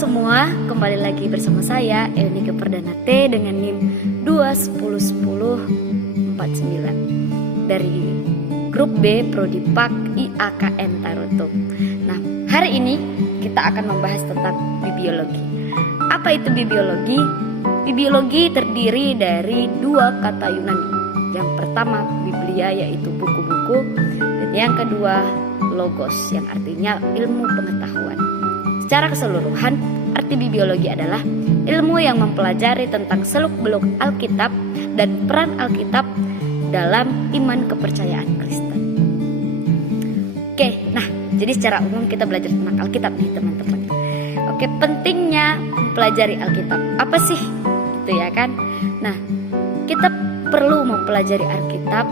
semua, kembali lagi bersama saya Eunike Perdana T dengan NIM 2101049 dari Grup B Prodi PAK IAKN Tarutung. Nah, hari ini kita akan membahas tentang bibliologi. Apa itu bibliologi? Bibliologi terdiri dari dua kata Yunani. Yang pertama biblia, yaitu buku-buku, dan yang kedua logos, yang artinya ilmu pengetahuan. Secara keseluruhan, arti bibliologi adalah ilmu yang mempelajari tentang seluk-beluk Alkitab dan peran Alkitab dalam iman kepercayaan Kristen. Oke, nah jadi secara umum kita belajar tentang Alkitab nih teman-teman. Oke, pentingnya mempelajari Alkitab. Apa sih? Gitu ya kan? Nah, kita perlu mempelajari Alkitab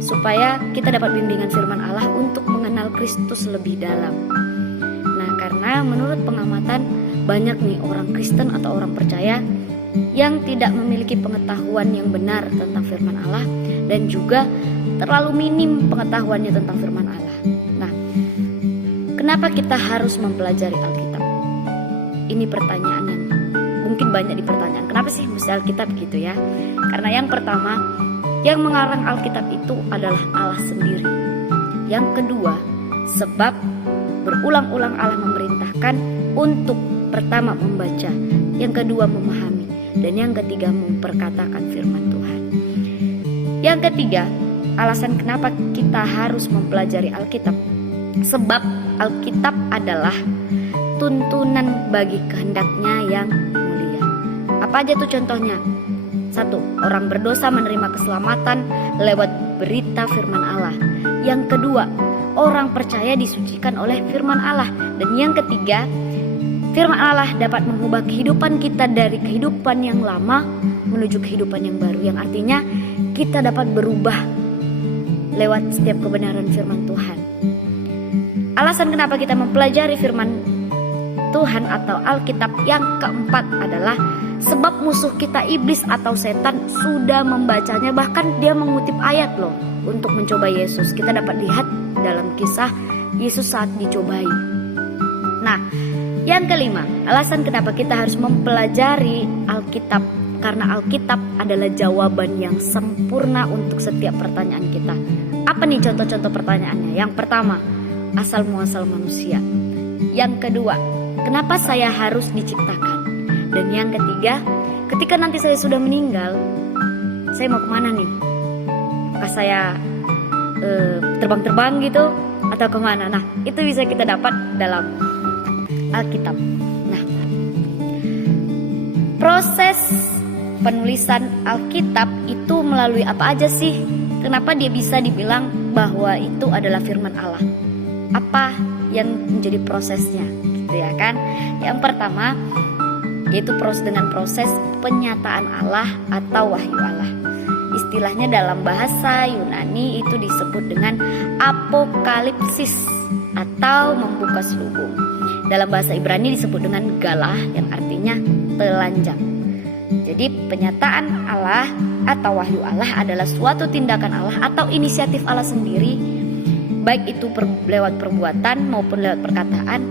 supaya kita dapat bimbingan firman Allah untuk mengenal Kristus lebih dalam. Nah, karena menurut pengamatan banyak nih orang Kristen atau orang percaya yang tidak memiliki pengetahuan yang benar tentang firman Allah dan juga terlalu minim pengetahuannya tentang firman Allah. Nah, kenapa kita harus mempelajari Alkitab? Ini pertanyaan yang mungkin banyak dipertanyakan. Kenapa sih mesti Alkitab gitu ya? Karena yang pertama, yang mengarang Alkitab itu adalah Allah sendiri. Yang kedua, sebab berulang-ulang Allah memerintahkan untuk pertama membaca, yang kedua memahami, dan yang ketiga memperkatakan firman Tuhan. Yang ketiga, alasan kenapa kita harus mempelajari Alkitab, sebab Alkitab adalah tuntunan bagi kehendaknya yang mulia. Apa aja tuh contohnya? 1. Orang berdosa menerima keselamatan lewat berita firman Allah. Yang kedua, orang percaya disucikan oleh firman Allah. Dan yang ketiga, firman Allah dapat mengubah kehidupan kita dari kehidupan yang lama menuju kehidupan yang baru. Yang artinya kita dapat berubah lewat setiap kebenaran firman Tuhan. Alasan kenapa kita mempelajari firman Tuhan atau Alkitab yang keempat adalah sebab musuh kita iblis atau setan sudah membacanya, bahkan dia mengutip ayat loh untuk mencoba Yesus. Kita dapat lihat dalam kisah Yesus saat dicobai. Nah, yang kelima, alasan kenapa kita harus mempelajari Alkitab, karena Alkitab adalah jawaban yang sempurna untuk setiap pertanyaan kita. Apa nih contoh-contoh pertanyaannya? Yang pertama, asal muasal manusia. Yang kedua, kenapa saya harus diciptakan? Dan yang ketiga, ketika nanti saya sudah meninggal, saya mau kemana nih? Apakah saya terbang-terbang gitu atau kemana? Nah, itu bisa kita dapat dalam Alkitab. Nah, proses penulisan Alkitab itu melalui apa aja sih? Kenapa dia bisa dibilang bahwa itu adalah firman Allah? Apa yang menjadi prosesnya? Gitu ya kan? Yang pertama, yaitu dengan proses penyataan Allah atau wahyu Allah. Istilahnya dalam bahasa Yunani itu disebut dengan apokalipsis atau membuka selubung. Dalam bahasa Ibrani disebut dengan galah yang artinya telanjang. Jadi penyataan Allah atau wahyu Allah adalah suatu tindakan Allah atau inisiatif Allah sendiri, baik itu lewat perbuatan maupun lewat perkataan,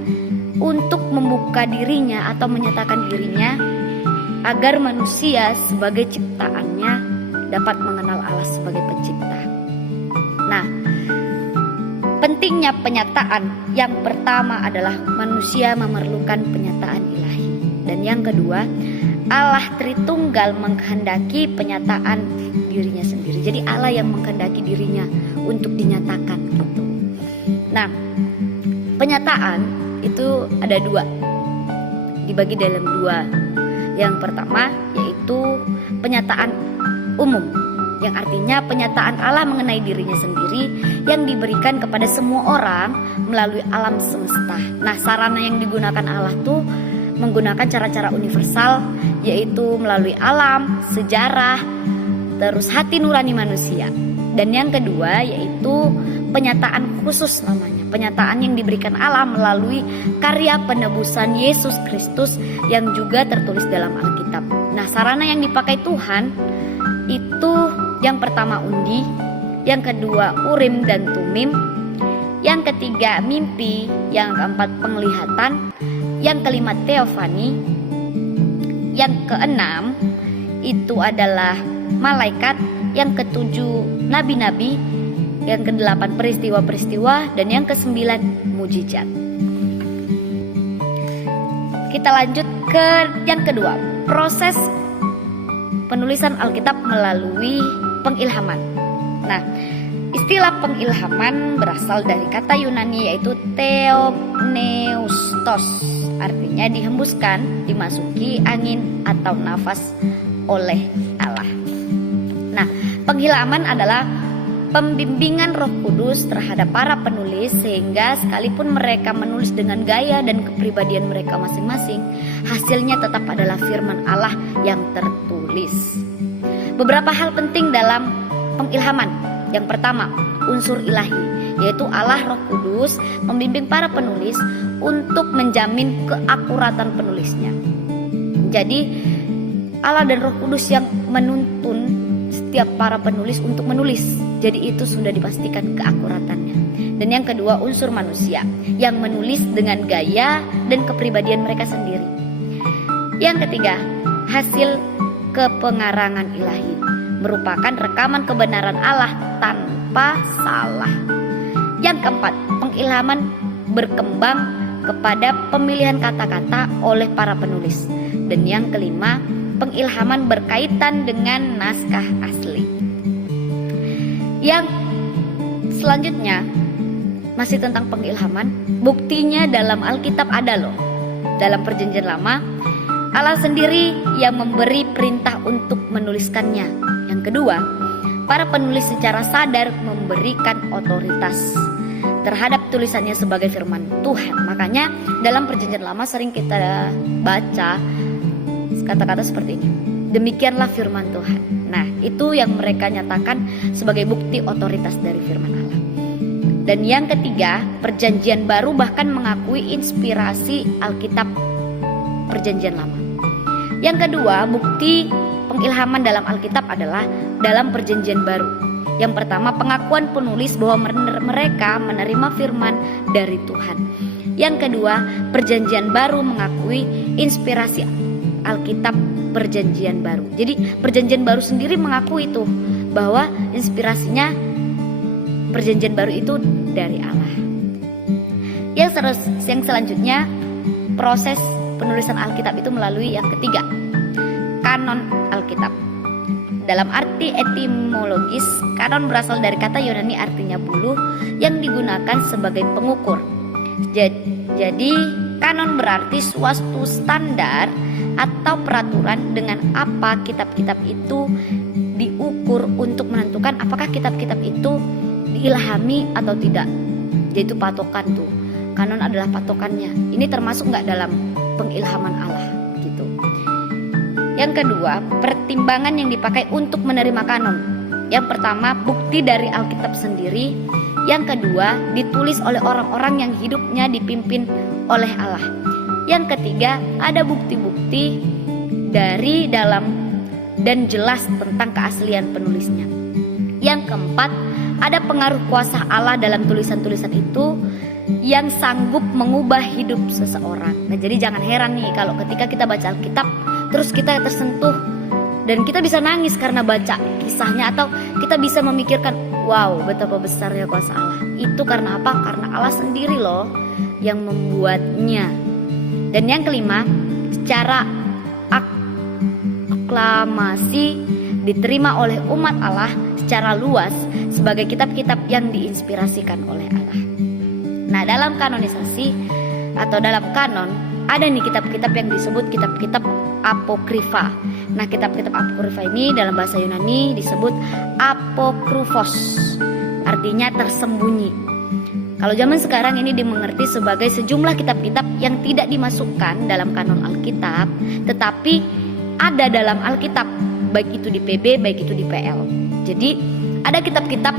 untuk membuka dirinya atau menyatakan dirinya agar manusia sebagai ciptaannya dapat mengenal Allah sebagai pencipta. Nah, pentingnya penyataan yang pertama adalah manusia memerlukan penyataan ilahi. Dan yang kedua, Allah Tritunggal mengkehendaki penyataan dirinya sendiri. Jadi Allah yang mengkehendaki dirinya untuk dinyatakan gitu. Nah, penyataan itu ada dua, dibagi dalam dua. Yang pertama yaitu penyataan umum, yang artinya penyataan Allah mengenai dirinya sendiri yang diberikan kepada semua orang melalui alam semesta. Nah, sarana yang digunakan Allah tuh menggunakan cara-cara universal, yaitu melalui alam, sejarah, terus hati nurani manusia. Dan yang kedua yaitu penyataan khusus namanya, penyataan yang diberikan Allah melalui karya penebusan Yesus Kristus yang juga tertulis dalam Alkitab. Nah, sarana yang dipakai Tuhan itu yang pertama undi, yang kedua Urim dan Tumim, yang ketiga mimpi, yang keempat penglihatan, yang kelima teofani, yang keenam itu adalah malaikat, yang ketujuh nabi-nabi, yang kedelapan peristiwa-peristiwa, dan yang kesembilan mujizat. Kita lanjut ke yang kedua, proses penulisan Alkitab melalui pengilhaman. Nah, istilah pengilhaman berasal dari kata Yunani yaitu theopneustos, artinya dihembuskan, dimasuki angin atau nafas oleh Allah. Nah, pengilhaman adalah pembimbingan Roh Kudus terhadap para penulis, sehingga sekalipun mereka menulis dengan gaya dan kepribadian mereka masing-masing, hasilnya tetap adalah firman Allah yang tertulis. Beberapa hal penting dalam pengilhaman. Yang pertama, unsur ilahi, yaitu Allah Roh Kudus membimbing para penulis untuk menjamin keakuratan penulisnya. Jadi Allah dan Roh Kudus yang menuntun setiap para penulis untuk menulis. Jadi itu sudah dipastikan keakuratannya. Dan yang kedua, unsur manusia yang menulis dengan gaya dan kepribadian mereka sendiri. Yang ketiga, hasil kepengarangan ilahi, merupakan rekaman kebenaran Allah tanpa salah. Yang keempat, pengilhaman berkembang kepada pemilihan kata-kata oleh para penulis. Dan yang kelima, pengilhaman berkaitan dengan naskah asli. Yang selanjutnya masih tentang pengilhaman. Buktinya dalam Alkitab ada loh. Dalam Perjanjian Lama, Allah sendiri yang memberi perintah untuk menuliskannya. Yang kedua, para penulis secara sadar memberikan otoritas terhadap tulisannya sebagai firman Tuhan. Makanya dalam Perjanjian Lama sering kita baca kata-kata seperti ini, demikianlah firman Tuhan. Nah, itu yang mereka nyatakan sebagai bukti otoritas dari firman Allah. Dan yang ketiga, Perjanjian Baru bahkan mengakui inspirasi Alkitab Perjanjian Lama. Yang kedua, bukti pengilhaman dalam Alkitab adalah dalam Perjanjian Baru. Yang pertama, pengakuan penulis bahwa mereka menerima firman dari Tuhan. Yang kedua, Perjanjian Baru mengakui inspirasi Alkitab Perjanjian Baru. Jadi Perjanjian Baru sendiri mengaku itu, bahwa inspirasinya Perjanjian Baru itu dari Allah. Yang selanjutnya, proses penulisan Alkitab itu melalui yang ketiga, kanon Alkitab. Dalam arti etimologis, kanon berasal dari kata Yunani artinya buluh yang digunakan sebagai pengukur. Jadi kanon berarti suatu standar atau peraturan dengan apa kitab-kitab itu diukur untuk menentukan apakah kitab-kitab itu diilhami atau tidak. Yaitu patokan tuh. Kanon adalah patokannya. Ini termasuk nggak dalam pengilhaman Allah gitu. Yang kedua, pertimbangan yang dipakai untuk menerima kanon. Yang pertama, bukti dari Alkitab sendiri. Yang kedua, ditulis oleh orang-orang yang hidupnya dipimpin oleh Allah. Yang ketiga, ada bukti-bukti dari dalam dan jelas tentang keaslian penulisnya. Yang keempat, ada pengaruh kuasa Allah dalam tulisan-tulisan itu yang sanggup mengubah hidup seseorang. Nah, jadi jangan heran nih kalau ketika kita baca Alkitab terus kita tersentuh dan kita bisa nangis karena baca kisahnya, atau kita bisa memikirkan, wow, betapa besarnya kuasa Allah. Itu karena apa? Karena Allah sendiri loh yang membuatnya. Dan yang kelima, secara aklamasi diterima oleh umat Allah secara luas sebagai kitab-kitab yang diinspirasikan oleh Allah. Nah, dalam kanonisasi atau dalam kanon ada nih kitab-kitab yang disebut kitab-kitab apokrifa. Nah, kitab-kitab apokrifa ini dalam bahasa Yunani disebut apokrufos, artinya tersembunyi. Kalau zaman sekarang ini dimengerti sebagai sejumlah kitab-kitab yang tidak dimasukkan dalam kanon Alkitab, tetapi ada dalam Alkitab, baik itu di PB, baik itu di PL. Jadi ada kitab-kitab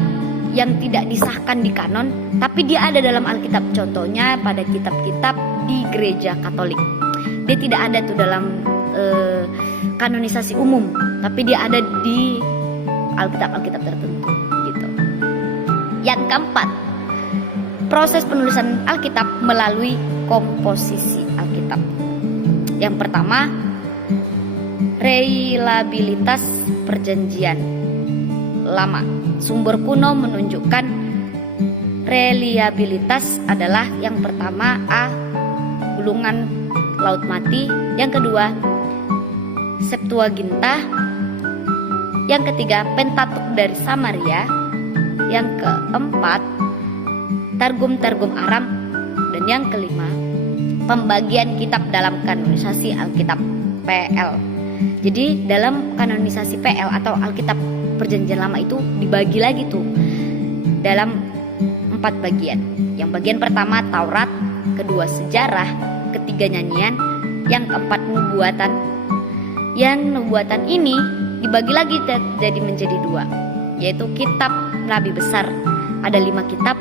yang tidak disahkan di kanon, tapi dia ada dalam Alkitab. Contohnya pada kitab-kitab di gereja Katolik. Dia tidak ada tuh dalam kanonisasi umum, tapi dia ada di Alkitab-Alkitab tertentu gitu. Yang keempat, proses penulisan Alkitab melalui komposisi. Alkitab. Yang pertama, reliabilitas perjanjian lama. Sumber kuno menunjukkan reliabilitas adalah yang pertama A. Gulungan Laut Mati, yang kedua Septuaginta, yang ketiga Pentatuk dari Samaria, yang keempat Targum-Targum Aram, dan yang kelima pembagian kitab dalam kanonisasi Alkitab PL. Jadi dalam kanonisasi PL atau Alkitab Perjanjian Lama itu dibagi lagi tuh dalam 4 bagian. Yang bagian pertama Taurat, kedua Sejarah, ketiga Nyanyian, yang keempat Nubuatan. Yang Nubuatan ini dibagi lagi jadi menjadi 2, yaitu kitab Nabi besar ada 5 kitab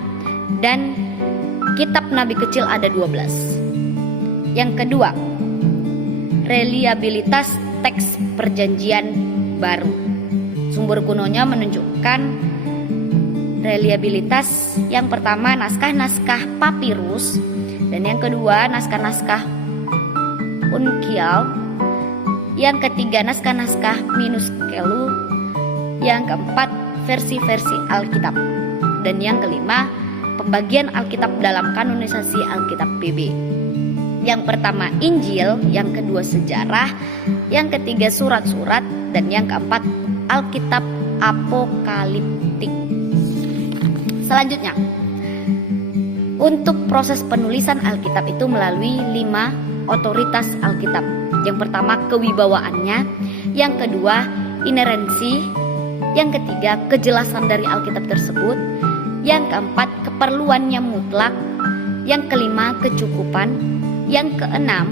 dan kitab Nabi kecil ada 12. Yang kedua, reliabilitas teks perjanjian baru. Sumber kunonya menunjukkan reliabilitas yang pertama naskah-naskah papirus, dan yang kedua naskah-naskah unkial, yang ketiga naskah-naskah minuskelu, yang keempat versi-versi Alkitab, dan yang kelima pembagian Alkitab dalam kanonisasi Alkitab BB. Yang pertama Injil, yang kedua Sejarah, yang ketiga surat-surat, dan yang keempat Alkitab Apokaliptik. Selanjutnya, untuk proses penulisan Alkitab itu melalui 5 otoritas Alkitab. Yang pertama kewibawaannya, yang kedua inerensi, yang ketiga kejelasan dari Alkitab tersebut, yang keempat keperluannya mutlak, yang kelima kecukupan, yang keenam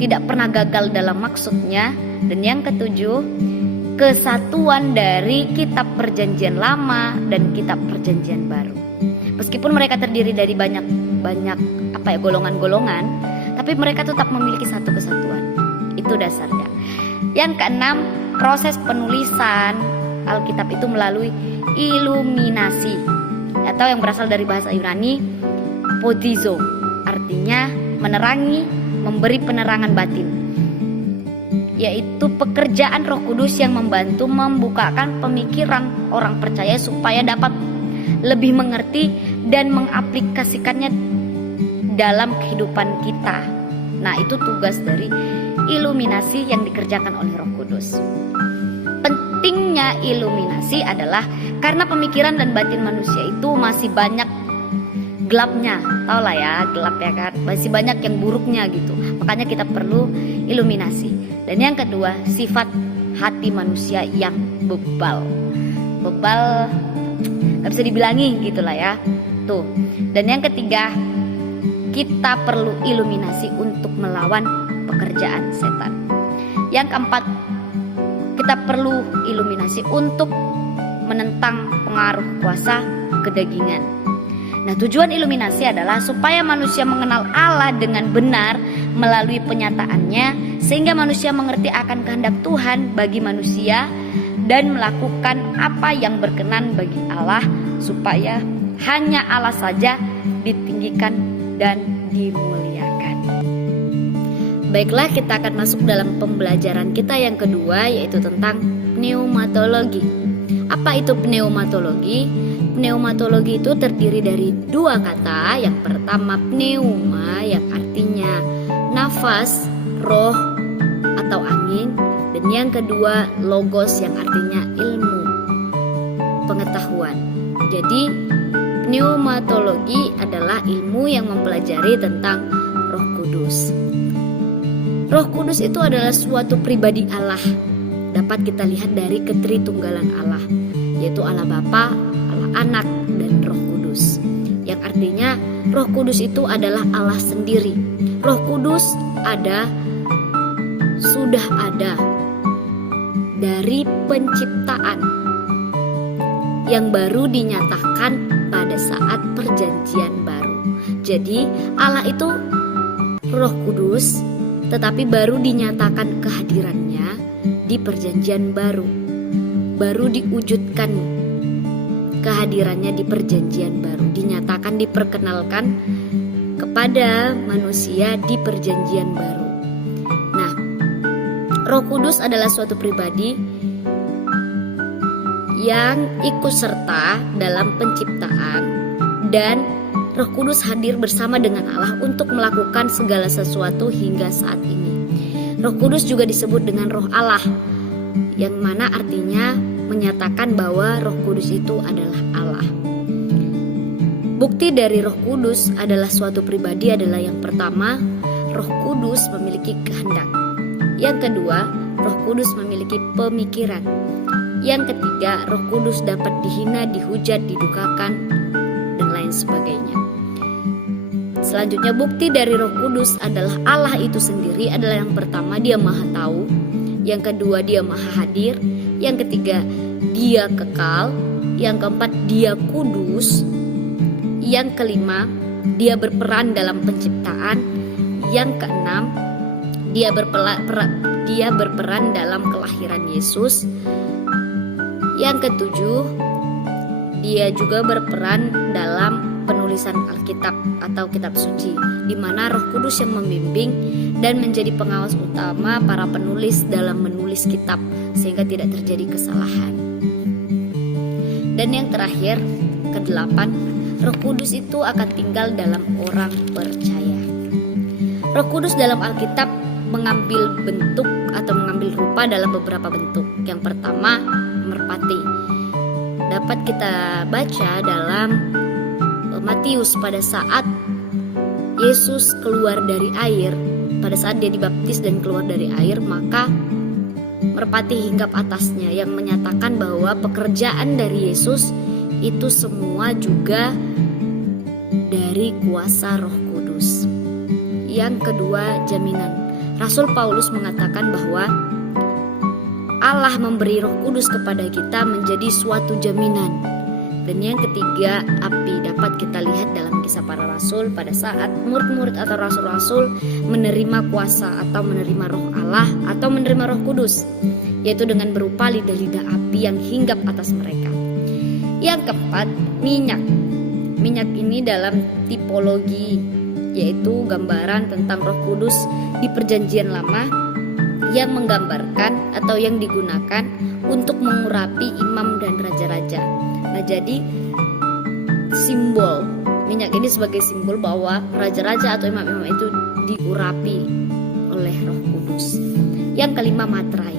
tidak pernah gagal dalam maksudnya, dan yang ketujuh kesatuan dari kitab Perjanjian Lama dan kitab Perjanjian Baru. Meskipun mereka terdiri dari banyak golongan-golongan, tapi mereka tetap memiliki satu kesatuan. Itu dasarnya. Yang keenam, proses penulisan Alkitab itu melalui iluminasi, atau yang berasal dari bahasa Yunani podizo, artinya menerangi, memberi penerangan batin, yaitu pekerjaan Roh Kudus yang membantu membukakan pemikiran orang percaya supaya dapat lebih mengerti dan mengaplikasikannya dalam kehidupan kita. Nah, itu tugas dari iluminasi yang dikerjakan oleh Roh Kudus. Pentingnya iluminasi adalah karena pemikiran dan batin manusia itu masih banyak gelapnya, tau lah ya, gelap ya kan, masih banyak yang buruknya gitu. Makanya kita perlu iluminasi. Dan yang kedua, sifat hati manusia yang bebal gak bisa dibilangi gitu lah ya tuh. Dan yang ketiga, kita perlu iluminasi untuk melawan pekerjaan setan. Yang keempat, kita perlu iluminasi untuk menentang pengaruh kuasa kedagingan. Nah, tujuan iluminasi adalah supaya manusia mengenal Allah dengan benar melalui penyataannya, sehingga manusia mengerti akan kehendak Tuhan bagi manusia dan melakukan apa yang berkenan bagi Allah, supaya hanya Allah saja ditinggikan dan dimuliakan. Baiklah, kita akan masuk dalam pembelajaran kita yang kedua, yaitu tentang pneumatologi. Apa itu pneumatologi? Pneumatologi itu terdiri dari 2 kata. Yang pertama pneuma, yang artinya nafas, roh atau angin, dan yang kedua logos, yang artinya ilmu, pengetahuan. Jadi pneumatologi adalah ilmu yang mempelajari tentang Roh Kudus. Roh Kudus itu adalah suatu pribadi Allah. Dapat kita lihat dari ketritunggalan Allah, yaitu Allah Bapa, Allah Anak, dan Roh Kudus. Yang artinya Roh Kudus itu adalah Allah sendiri. Roh Kudus sudah ada dari penciptaan, yang baru dinyatakan pada saat perjanjian baru. Jadi Allah itu Roh Kudus, tetapi baru dinyatakan kehadirannya di perjanjian baru. Baru diwujudkan kehadirannya di perjanjian baru, dinyatakan, diperkenalkan kepada manusia di perjanjian baru. Nah, Roh Kudus adalah suatu pribadi yang ikut serta dalam penciptaan, dan Roh Kudus hadir bersama dengan Allah untuk melakukan segala sesuatu hingga saat ini. Roh Kudus juga disebut dengan Roh Allah, yang mana artinya menyatakan bahwa Roh Kudus itu adalah Allah. Bukti dari Roh Kudus adalah suatu pribadi adalah yang pertama, Roh Kudus memiliki kehendak. Yang kedua, Roh Kudus memiliki pemikiran. Yang ketiga, Roh Kudus dapat dihina, dihujat, didukakan, dan lain sebagainya. Selanjutnya, bukti dari Roh Kudus adalah Allah itu sendiri adalah yang pertama, Dia Maha Tahu. Yang kedua, Dia Maha Hadir. Yang ketiga, Dia kekal. Yang keempat, Dia kudus. Yang kelima, Dia berperan dalam penciptaan. Yang keenam, Dia berperan dalam kelahiran Yesus. Yang ketujuh, Dia juga berperan dalam penulisan Alkitab atau kitab suci, di mana Roh Kudus yang membimbing dan menjadi pengawas utama para penulis dalam menulis kitab sehingga tidak terjadi kesalahan. Dan yang terakhir, kedelapan, Roh Kudus itu akan tinggal dalam orang percaya. Roh Kudus dalam Alkitab mengambil bentuk atau mengambil rupa dalam beberapa bentuk. Yang pertama, merpati. Dapat kita baca dalam Matius pada saat Yesus keluar dari air, pada saat Dia dibaptis dan keluar dari air, maka merpati hinggap atasnya yang menyatakan bahwa pekerjaan dari Yesus itu semua juga dari kuasa Roh Kudus. Yang kedua, jaminan. Rasul Paulus mengatakan bahwa Allah memberi Roh Kudus kepada kita menjadi suatu jaminan. Dan yang ketiga, api. Dapat kita lihat dalam Kisah Para Rasul pada saat murid-murid atau rasul-rasul menerima kuasa atau menerima Roh Allah atau menerima Roh Kudus, yaitu dengan berupa lidah-lidah api yang hinggap atas mereka. Yang keempat, minyak. Minyak ini dalam tipologi, yaitu gambaran tentang Roh Kudus di Perjanjian Lama yang menggambarkan atau yang digunakan untuk mengurapi imam dan raja-raja. Nah, jadi simbol minyak ini sebagai simbol bahwa raja-raja atau imam-imam itu diurapi oleh Roh Kudus. Yang kelima, materai,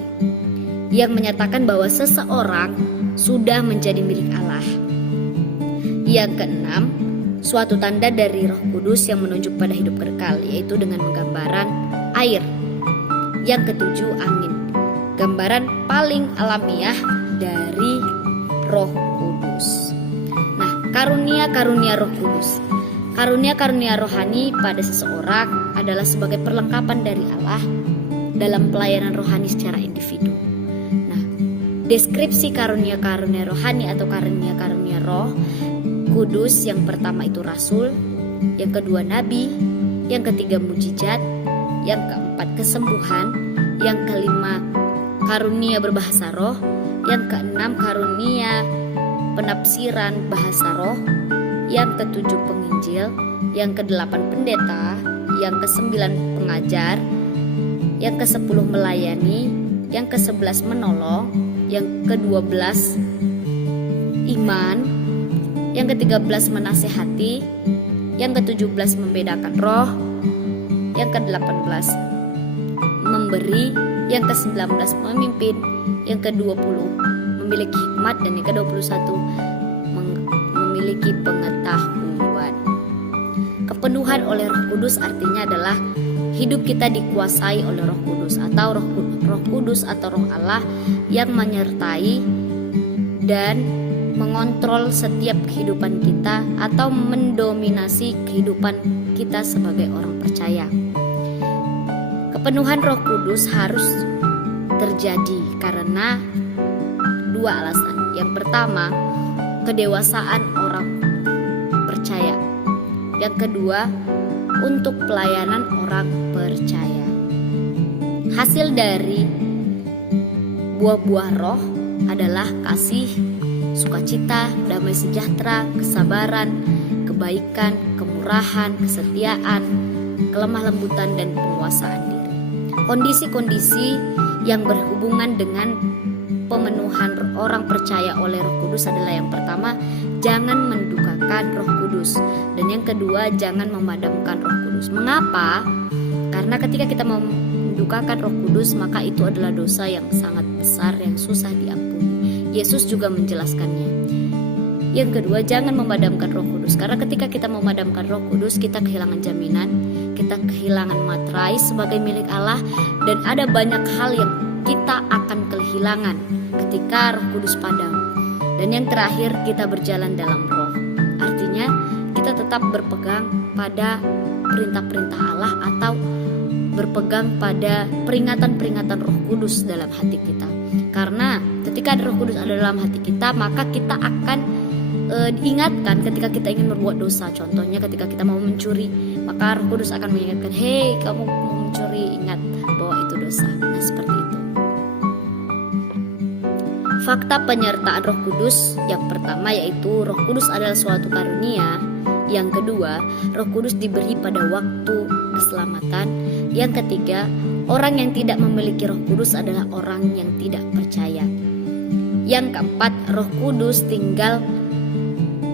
yang menyatakan bahwa seseorang sudah menjadi milik Allah. Yang keenam, suatu tanda dari Roh Kudus yang menunjuk pada hidup kekal, yaitu dengan menggambaran air. Yang ketujuh, angin, gambaran paling alamiah dari Roh Kudus. Nah, karunia-karunia Roh Kudus. Karunia-karunia rohani pada seseorang adalah sebagai perlengkapan dari Allah dalam pelayanan rohani secara individu. Nah, deskripsi karunia-karunia rohani atau karunia-karunia Roh Kudus, yang pertama itu rasul, yang kedua nabi, yang ketiga mujizat, yang keempat kesembuhan, yang kelima karunia berbahasa roh, yang keenam karunia penafsiran bahasa roh, yang ketujuh penginjil, yang kedelapan pendeta, yang kesembilan pengajar, yang kesepuluh melayani, yang kesebelas menolong, yang kedua-belas iman, yang ke-13 menasehati, yang ke-17 membedakan roh, yang ke-18 memberi, yang ke-19 memimpin, yang ke-20 memiliki hikmat, dan yang ke-21 memiliki pengetahuan. Kepenuhan oleh Roh Kudus artinya adalah hidup kita dikuasai oleh Roh Kudus atau Roh Kudus atau Roh Allah yang menyertai dan mengontrol setiap kehidupan kita atau mendominasi kehidupan kita sebagai orang percaya. Kepenuhan Roh Kudus harus terjadi karena dua alasan. Yang pertama, kedewasaan orang percaya. Yang kedua, untuk pelayanan orang percaya. Hasil dari buah-buah roh adalah kasih, sukacita, damai sejahtera, kesabaran, kebaikan, kemurahan, kesetiaan, kelemah lembutan, dan penguasaan diri. Kondisi-kondisi yang berhubungan dengan pemenuhan orang percaya oleh Roh Kudus adalah yang pertama, jangan mendukakan Roh Kudus, dan yang kedua, jangan memadamkan Roh Kudus. Mengapa? Karena ketika kita mendukakan Roh Kudus, maka itu adalah dosa yang sangat besar yang susah diampuni. Yesus juga menjelaskannya. Yang kedua, jangan memadamkan Roh Kudus, karena ketika kita memadamkan Roh Kudus, kita kehilangan jaminan, kita kehilangan materai sebagai milik Allah, dan ada banyak hal yang kita akan kehilangan ketika Roh Kudus padam. Dan yang terakhir, kita berjalan dalam Roh. Artinya, kita tetap berpegang pada perintah-perintah Allah atau berpegang pada peringatan-peringatan Roh Kudus dalam hati kita. Karena ketika Roh Kudus ada dalam hati kita, maka kita akan diingatkan ketika kita ingin berbuat dosa. Contohnya ketika kita mau mencuri, maka Roh Kudus akan mengingatkan, hei kamu mau mencuri, ingat bahwa itu dosa. Nah, seperti itu. Fakta penyertaan Roh Kudus yang pertama yaitu Roh Kudus adalah suatu karunia. Yang kedua, Roh Kudus diberi pada waktu keselamatan. Yang ketiga, orang yang tidak memiliki Roh Kudus adalah orang yang tidak percaya. Yang keempat, Roh Kudus tinggal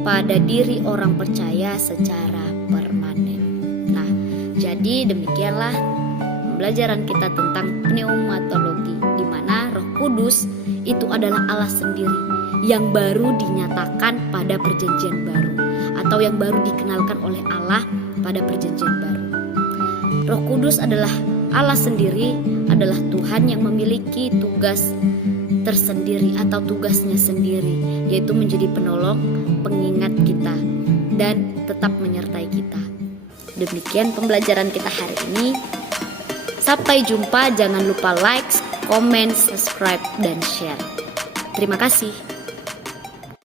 pada diri orang percaya secara permanen. Nah, jadi demikianlah pembelajaran kita tentang pneumatologi, di mana Roh Kudus itu adalah Allah sendiri yang baru dinyatakan pada perjanjian baru, atau yang baru dikenalkan oleh Allah pada perjanjian baru. Roh Kudus adalah Allah sendiri, adalah Tuhan yang memiliki tugas tersendiri atau tugasnya sendiri, yaitu menjadi penolong, pengingat kita, dan tetap menyertai kita. Demikian pembelajaran kita hari ini. Sampai jumpa, jangan lupa like, comment, subscribe, dan share. Terima kasih.